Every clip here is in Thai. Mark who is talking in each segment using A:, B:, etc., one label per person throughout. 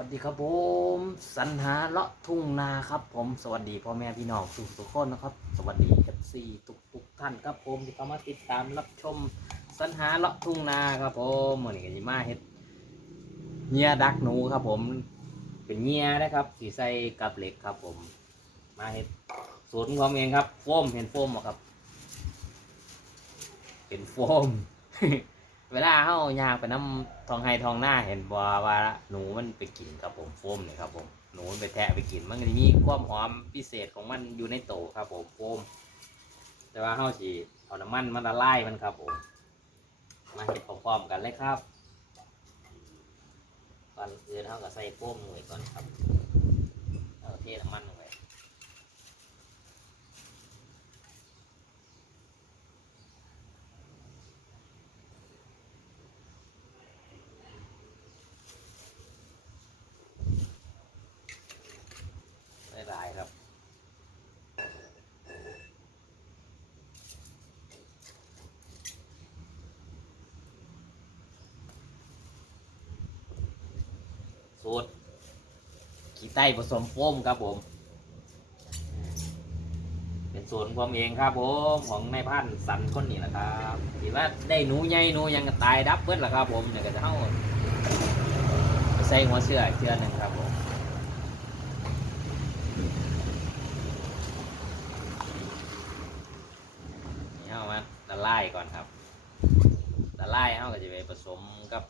A: วัสดีครับผมสันหาเลาะทุ่งนาครับ ผมสวัสดีพ่อแม่พี่น้องทุกทุกคนนะครับ สวัสดีเอฟซีทุกทุกท่านครับผมที่เข้ามาติดตามรับชมสันหาเลาะทุ่งนาครับผมวันนี้ก็จะมาเฮ็ดเงียดักหนูครับ ผมเป็นเงียนะครับสีใส่กับเหล็กครับ ผม มาเฮ็ดสูตรของผมเองครับ โฟมเห็นโฟมบ่ครับ เป็นโฟม เวลาเฮายางไปน้ำทองไฮทองหน้าเห็นบ่ว่าหนูมันไปกินครับผมโฟมเนี่ยครับผมหนูมันไปแทะไปกินมันก็จะมีความหอมพิเศษของมันอยู่ในโตครับผมโฟม แต่ว่าเฮาสิเอาน้ำมันมันละลายมันครับผมมาเห็ดพร้อมๆกันเลยครับก่อนอื่นเฮาก็ใส่โฟมลงไปก่อนครับเอาเทน้ำมันลงไปหลายๆครับ สูตรขี้ไต้ผสมโฟมครับผม เป็นสูตรของผมเองครับผมของนายพันธุ์สันคนนี้แหละครับที่ว่าได้หนูใหญ่หนูยังตายดับเพลิดละครับผมเดี๋ยวก็จะเข้าใส่หัวเสื้อกเสื้อหนึ่งครับผมนี่เข้ามาละลายก่อนครับละลายเข้าก็จะไปผสมกับ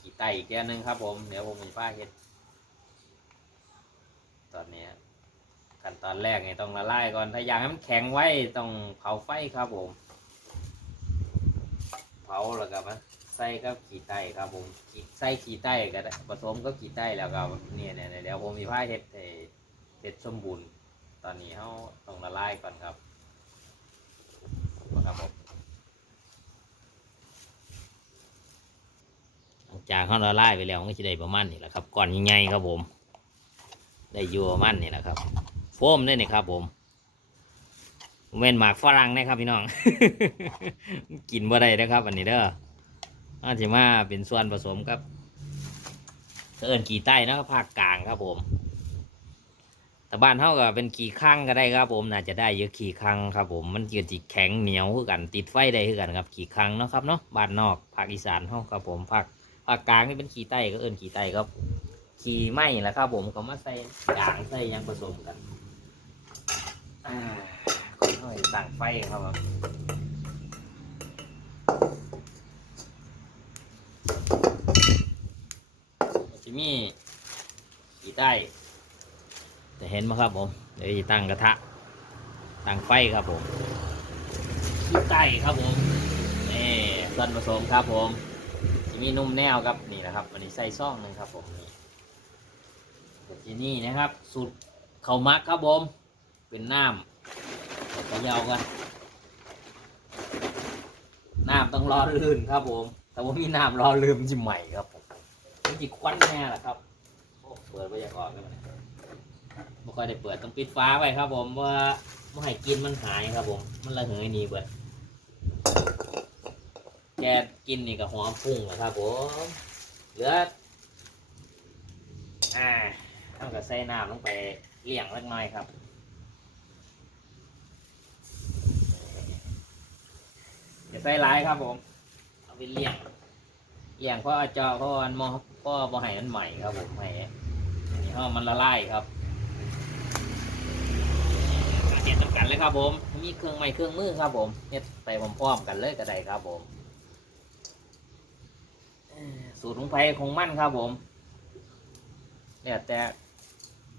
A: ขี้ไต อีกแก้วนึงครับผม เดี๋ยวผมจะพาเฮ็ด ตอนนี้ขั้นตอนแรกเนี่ยต้องละลายก่อน ถ้าอยากให้มันแข็งไว้ต้องเผาไฟครับผม เผาแล้วก็มาใส่กับขี้ไตครับผมใส่ขี้ไตก็ผสมกับขี้ไตแล้วก็เนี่ยเนี่ยเดี๋ยวผมมีผ้าเฮ็ดให้เฮ็ดสมบูรณ์ ตอนนี้เขาต้องละลายก่อนครับครับผม หลัง จากเขาละลายไปแล้วมันก็จะได้ประมาณนี้แหละครับก่อนใหญ่ๆครับผม ได้อยู่ประมาณนี้แหละครับ โฟมได้นี่ครับผมเว้นหมากฝรั่งนะครับพี่น้อง กินบ่ได้นะครับ อันนี้เด้ออาจจะมาเป็นส่วนผสมครับเอิญกี่ใต้นะครับภาคกลางครับผมแต่บ้านเท่ากับเป็นขี่ข้างก็ได้ครับ ผมน่าจะได้เยอะขี่ข้างครับ ผมมันเกิดจิแข็งเหนียวคือกันติดไฟได้คือกันครับขี่ข้างเนาะครับเนาะบ้านนอกภาคอีสานเท่าครับผมภาค ภาคกลางนี่เป็นขี้ไต้ก็เอิ้นขี้ไต้ครับขี้ไหม้แหละครับผมก็มาใส่ด่างใส่ยังผสมกันอ่าค่อยๆตั้งไฟครับผมจะมีขี้ไต้จะเห็นไหมครับผมเดี๋ยวจะตั้งกระทะตั้งไฟครับผมขี้ไต้ครับผมนี่ส่วนผสมครับผม จะมีนุ่มแนวครับนี่นะครับวันนี้ใส่ซ่องหนึ่งครับผมนี่เดี๋ยวทีนี่นะครับ สูตรข้าวมักครับผมเป็นน้ำเขยาวกันน้ำต้องรอลื่นครับผม แต่ว่ามีน้ำรอลืมจะใหม่ครับผมมันจิควันแน่แหละครับโอ้เปิดไว้ยังก่อนเลยไม่ค่อยได้เปิดต้องปิดฟ้าไว้ครับผมว่าไม่ให้กินมันหายครับผม มันระเหยหนีเบิด แกกินนี่กับหอมพุ่งนะครับผมเหลืออ่าต้องกับใส่น้ำลงไปเลี้ยงเล็กน้อยครับอย่าใส่ร้ายครับผม เอาไปเลี้ยงเลี้ยงเพราะอาจอเพราะมันมอเพราะบ่ให้มันใหม่ครับผมให้นี่ห้อมันละลายครับเฮ็ดกันเลยครับผม มีเครื่องไม้เครื่องมือครับผมเฮ็ดไปพร้อมๆกันเลยก็ได้ครับผม สูตรของไผ่ของมั่นครับผมเนี่ยแต่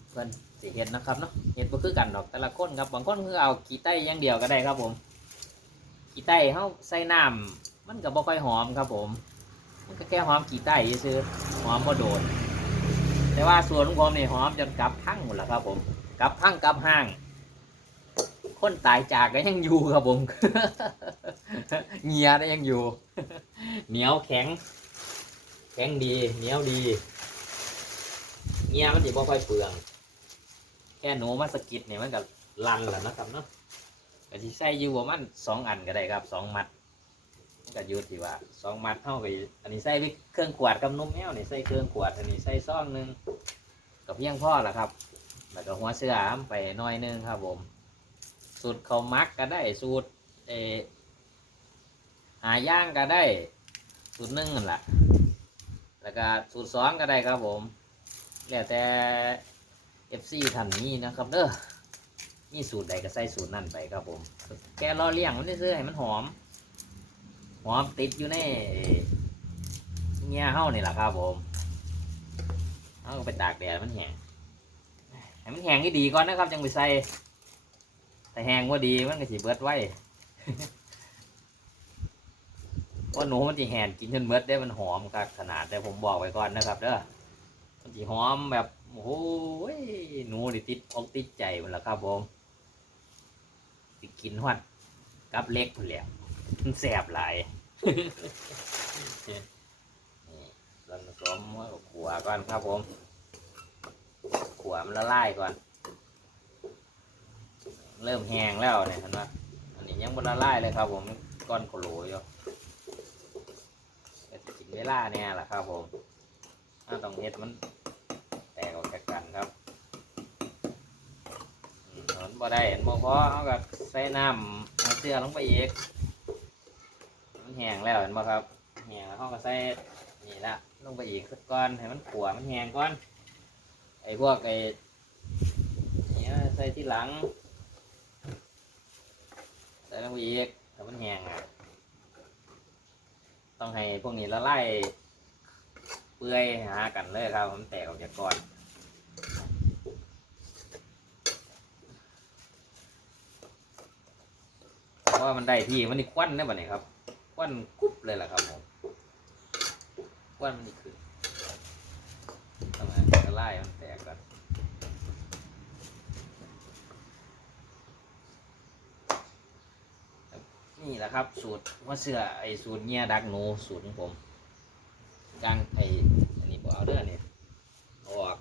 A: เพื่อนสิเห็ดนะครับเนาะเห็ดก็คือกันดอกแต่ละคนครับบางคนคือเอาขี้ไต้อย่างเดียวก็ได้ครับผมขี้ไต้เขาใส่น้ำมันก็บ่ค่อยหอมครับผม มันก็แค่หอมขี้ไต้ซื้อหอมบ่โดนแต่ว่าส่วนของผมนี่หอมจนกลับทั้งหมดแล้วครับผมกลับทั้งกลับห้าง คนตายจากก็ยังอยู่ครับผมเงียได้ยังอยู่ เหนียวแข็ง แข็งดีเหนียวดีเงี้ยมันสิบ่ค่อยเปลือง แค่หนูมาสกิดเนี่ยมันก็ลันแล้วนะครับเนาะก็สิใส่อยู่ประมาณสองอันก็ได้ครับสองมัดมันก็อยู่ที่ว่าสองมัดเท่ากับอันนี้ใส่ไปเครื่องขวดกับนมแมวนี่ใส่เครื่องขวดอันนี้ใส่ซองหนึ่งก็เพียงพ่อแหละครับแล้วก็หัวเสือไปน้อยนึงครับ ผม สูตรเขามักก็ได้สูตรเอหาย่างก็ได้สูตรนึ่งนั่นแหละล้ว ก็สูตรสองก็ได้ครับผม แล้วแต่ FC ท่านนี้นะครับเด้อมีสูตรใดก็ใส่สูตรนั่นไปครับผม แกรอเลี้ยงมันซื้อให้มันหอม หอมติดอยู่ในเงี้ยเฮ้านี่แหละครับผมเอาก็ไปตากแดดมันแห้งให้มันแห้งให้ดีก่อนนะครับ จังไปใส่แต่แห้งว่าดีมันก็สิเบิดไว้ ว่าหนูมันจะแหนกินจนเบิดได้มันหอมครับขนาดแต่ผมบอกไว้ก่อนนะครับ เด้อมันจะหอมแบบโอ้โหหนูนี่ติดอกติดใจมันละครับผมสิกินหอดกับเล็กพุ่นแหล้วมันแสบหลายนี่เราผสมกับขัวก่อนครับผมขัวมันละลายก่อน เริ่มแห้งแล้วเนี่ยเห็นไหมอันนี้ยังบนละลายเลยครับผมก้อนโคโลอยู่ เวลาเนี่ยแหละครับผมถ้าต้องเฮ็ดมันแตกออกจากกันครับอืมมันบ่ได้เห็นบ่พอเอากับใส่น้ำเอาเสื้อลงไปอีก มันแห้งแล้วเห็นบ่ครับแห้งแล้วเขาก็ใส่นี่ละลงไปอีกสักก้อนให้มันขัวมันแห้งก่อน ไอ้พวกไอ้เนี่ยใส่ที่หลัง ใส่ลงไปอีกแต่มันแห้งอะ ต้องให้พวกนี้ละลายเปื่อยหากันเลยครับมันแตกออกจากก้อนเพราะว่ามันได้ที่มันนี่ควันได้บ่เนี่ยครับ ควันกุ๊บเลยล่ะครับผมควันมันนี่คือทำไมละลายมันแตกก่อน นี่แหละครับ สูตรว่าเสื้อไอ้สูตรเงี้ยดักหนูสูตรของผมกลางไอ้อันนี้บอเอาเด้อเนี่ยออก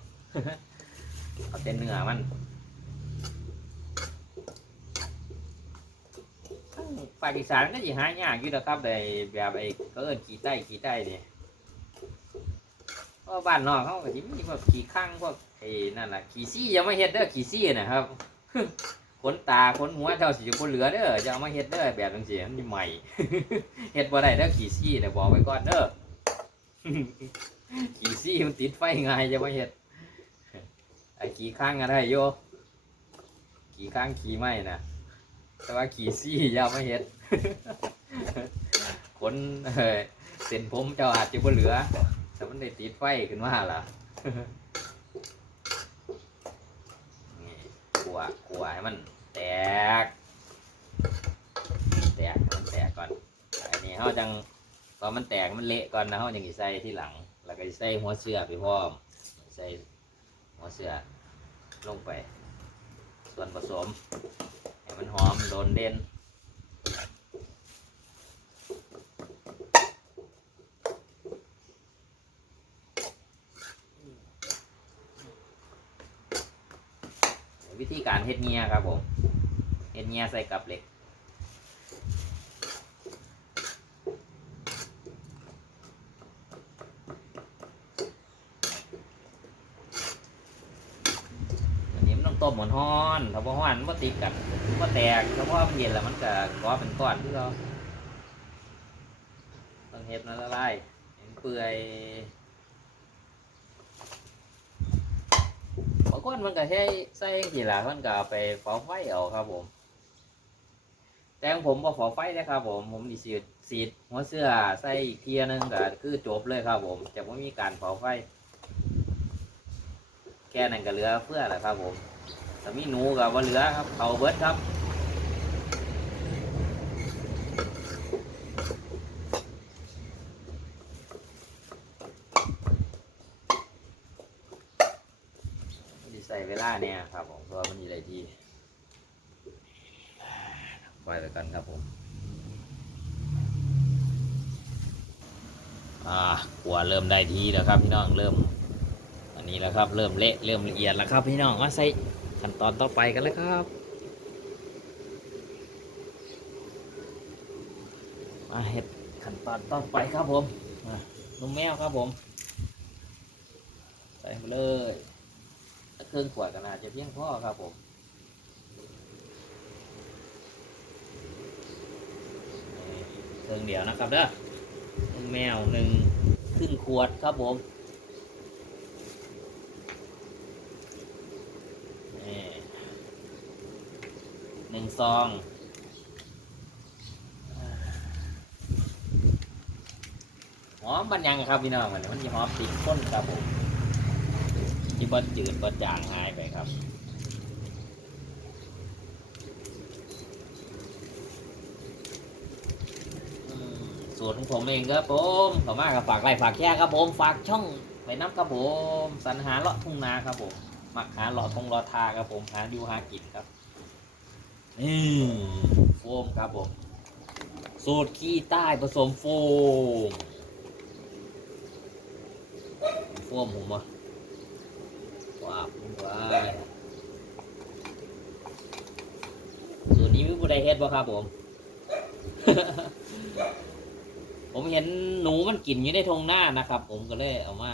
A: เอาเต้นเนื้อมันภาคอีสานก็สิหายากอยู่นะครับในแบบไอ้ก็เอิ้นขี่ใต้ขี่ใต้เนี่ยพราะบ้านนอกเขาก็สิมีพวกขี่ข้างพวกไอ้นั่นแหละขี่ซี่ยังไม่เฮ็ดเด้อขี่ซี่นะครับ ขนตาขนหัวเจ้าสิอยู่บนเหลือเด้อจะเอามาเฮ็ดเด้อแบบจังซี่มันใหม่เฮ็ดบ่ได้เด้อขี่ซี่เนี่ยบอกไว้ก่อนเด้อขี่ซี่มันติดไฟง่ายจะมาเฮ็ดไอ้ขี่ข้างก็ได้โยขี่ข้างขี่ไม่นะแต่ว่าขี่ซี่อยามาเฮ็ดขนเอ่อเส้นผมเจ้าอาจจะบ่เหลือแต่มันได้ติดไฟขึ้นมาล่ะ นี่ ขัวขัวให้มันแตก แตกให้มันแตกก่อนอันนี้เขาจังตอนมันแตกมันเละก่อนนะเขาจังใส่ที่หลัง แล้วก็ใส่หัวเสื้อไปพร้อมใส่หัวเสื้อลงไป ส่วนผสมให้มันหอมโดนเด่น วิธีการเฮ็ดเงียครับผมเฮ็ดเงียใส่กับเหล็ก อันนี้มันต้องต้มเหมือนฮ้อนถ้าบ่ฮ้อนมันบ่ติดกันมันบ่แตกถ้าพอมันเย็นแล้วมันก็ก่อเป็นก้อนคือเราต้องเฮ็ดมันละลายเปื่อย บางคนมันก็ใช้ใส่กี่ล่ะมันก็ไปเผาไฟเอาครับผม แต่ของผมบ่เผาไฟเลยครับ ผม ผมดิสีดสีดหัวเสื้อใส่อีกเทียหนึงก็คือจบเลยครับ ผมจะไม่มีการเผาไฟ แค่นั้นก็เหลือเพื่อแหละครับ ผมแต่มีหนูกับว่าเหลือครับเขาเบิดครับมันสิใส่เว ลาเนี่ยครับผมเพราะว่ามันมีอะไรที่ปล่อยไปกันครับผมอ่าหัวเริ่มได้ทีแล้วครับพี่น้องเริ่ม อันนี้แล้วครับเริ่มเละเริ่มละเอียดแล้วครับพี่น้องมาใส่ขั้นตอนต่อไปกันเลยครับมาเห็ดขั้นตอนต่อไปครับผมนุ่มแมวครับผม ใส่ไปเลย ครื่องขวดก็น่าจะเพียงพอครับผมเครื่องเดียวนะครับเด้อแมวหนึ่งครึ่งขวดครับผมนี่หนึ่งซองหอมบันยังครับพี่น้องมันมันจะหอมติดก้นครับผม ที่บดจืดบดจางหายไปครับสูตรของผมเองครับผมขอมากกับฝากไลค์ฝากแชร์ครับผม ฝากช่องไปน้ำครับผมสรรหาเลาะทุ่งนาครับผมมักหาเลาะทงเลาะทาครับผมหาดูหากินครับนี่โฟมครับผมสูตรขี้ใต้ผสมโฟมโฟมผมอะ ว้ายส่วนนี้มีผู้ใดเฮ็ดบ่ครับผม ผมเห็นหนูมันกินอยู่ในทงหน้านะครับ ผมก็เลยเอามา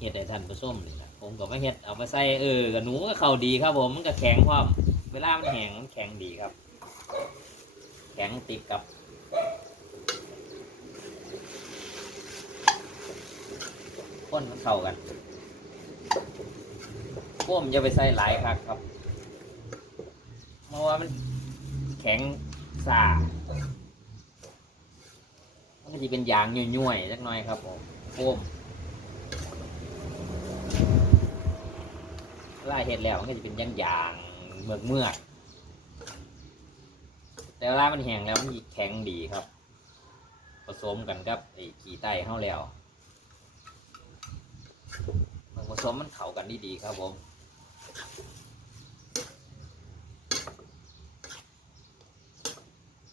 A: เฮ็ดให้ท่านผู้ชมนี่นะผมก็มาเฮ็ดเอามาใส่เออกับหนูก็เข้าดีครับ ผมมันก็แข็งพร้อมเวลามันแห้งมันแข็งดีครับ แข็งติดกับข้นมันเข้ากัน พวมันจะไปใส่หลายครับครับเพราะว่ามันแข็งสามันก็จะเป็นยางย่วยๆสักหน่อยครับผมโฟมเวลาเห็ดแล้วมันก็จะเป็นยางยางๆเมือกเมือกแต่เวลามันแห้งแล้วมันแข็งดีครับ ผสมกันกับไอ้ขี้ใต้เข้าแล้วมันผสมมันเข้ากันดีๆครับผม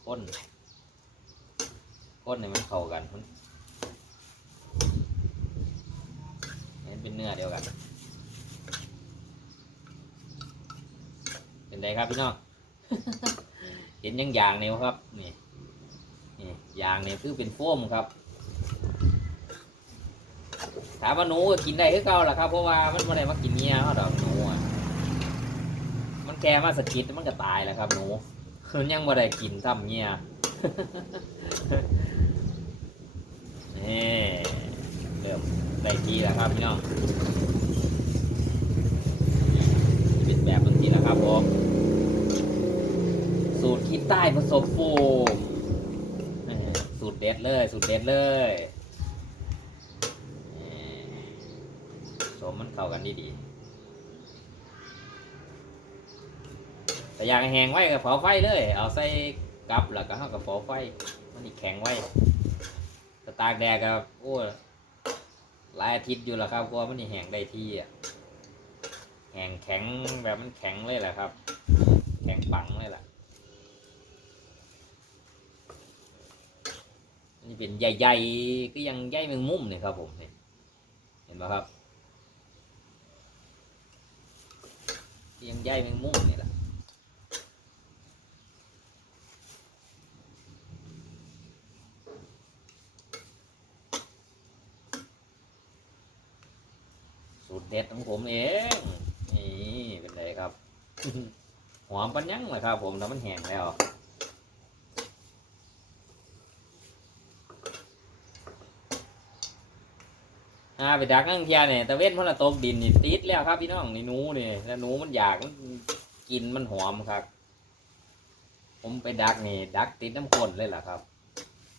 A: ข้นข้นเนี่ยมันเข้ากันมันมันเป็นเนื้อเดียวกัน เป็นไงครับพี่น้อง เห็นยังยางเนี่ยวะครับ นี่ นี่ยางเนี่ยคือเป็นโฟมครับ ถามว่าหนูก็กินได้คือเก่าล่ะครับ เพราะว่ามันไม่ได้มากินเนี้ยเขาดอกหนูอะมัน แกมาสกิดมันก็ตายแล้วครับหนูมันยังไม่ได้กินทำเนี้ยนี่เริ่มได้ทีแล้วครับพี่น้องเป็นแบบบางทีแล้วครับผมสูตรขี้ใต้ผสมโฟมสูตรเด็ดเลย สูตรเด็ดเลยสมมันเข้ากันดีดี แต่อยากแห้งไว้กับเผาไฟเลย เอาใส่กับแล้วก็เข้ากับเผาไฟ มันนี่แข็งไว้แต่ตากแดดกับโอ้หลายอาทิตย์อยู่แล้วครับกลัวมันนี่แห้งได้ที่อะแห้งแข็งแบบมันแข็งเลยแหละครับ แข็งปังเลยแหละนี่เป็นใหญ่ๆก็ยังใหญ่แมงมุมเนี่ยครับผมเนี่ยเห็นไหมครับเตียงใยแมงมุมนี่แหละสูตรเด็ดของผมเองนี่เป็นไรครับหอมปัญญังเลยครับ ผมแล้วมันแห้งแล้วอาไปดักนั่งเทียเนี่ยตะเว้นเพราะลตกดินนี่ติดแล้วครับพี่น้องนี่หนูนี่แล้วหนูมันอยากมันกินมันหอมครับ ผมไปดักนี่ ดักติดน้ำข้นเลยล่ะครับ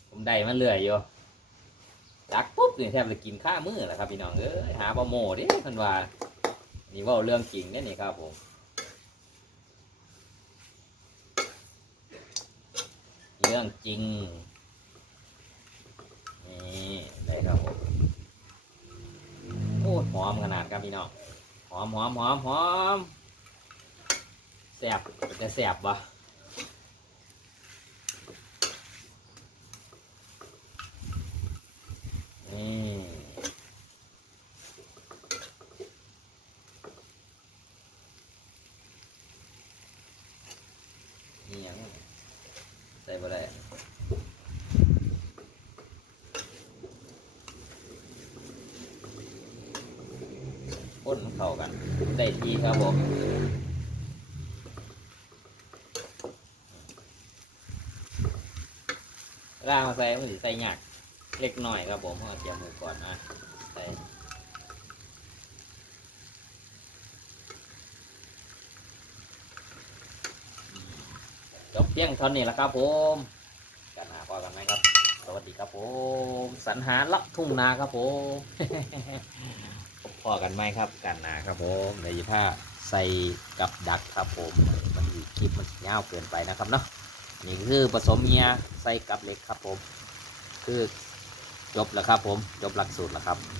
A: ผมได้มันเลื่อยอยู่ ดักปุ๊บเนี่ยแทบจะกินข้ามือแหละครับพี่น้องเอ้ยหาปลาโมดิเพันว่านี่ว่าเรื่องจริงเนี่ยนี่ครับผมเรื่องจริงนี่ได้ครับผมโอ้หอมขนาดครับพี่น้องหอมหอมหอมหอมแสบจะแสบวะ นี่นี่ยังใส่บ่ได้ผข้นเข้ากัน ได้ทีครับผมล่างมาใส่มันสิใส่ยาก เล็กน้อยครับผมเอาเตรียมมือก่อนนะใส่จบเพียงเท่านี้แหละครับผมกันหาพอกันไหมครับ สวัสดีครับผมสัญหาลักทุ่งนาครับผมพอกันไหมครับกันนาครับผมในผ้าใส่กับดักครับผมมันอยู่คลิปมันยาวเกินไปนะครับเนาะนี่คือผสมเมียใส่กับเหล็กครับผมคือ จบแล้วครับผมจบหลักสูตรแล้วครับ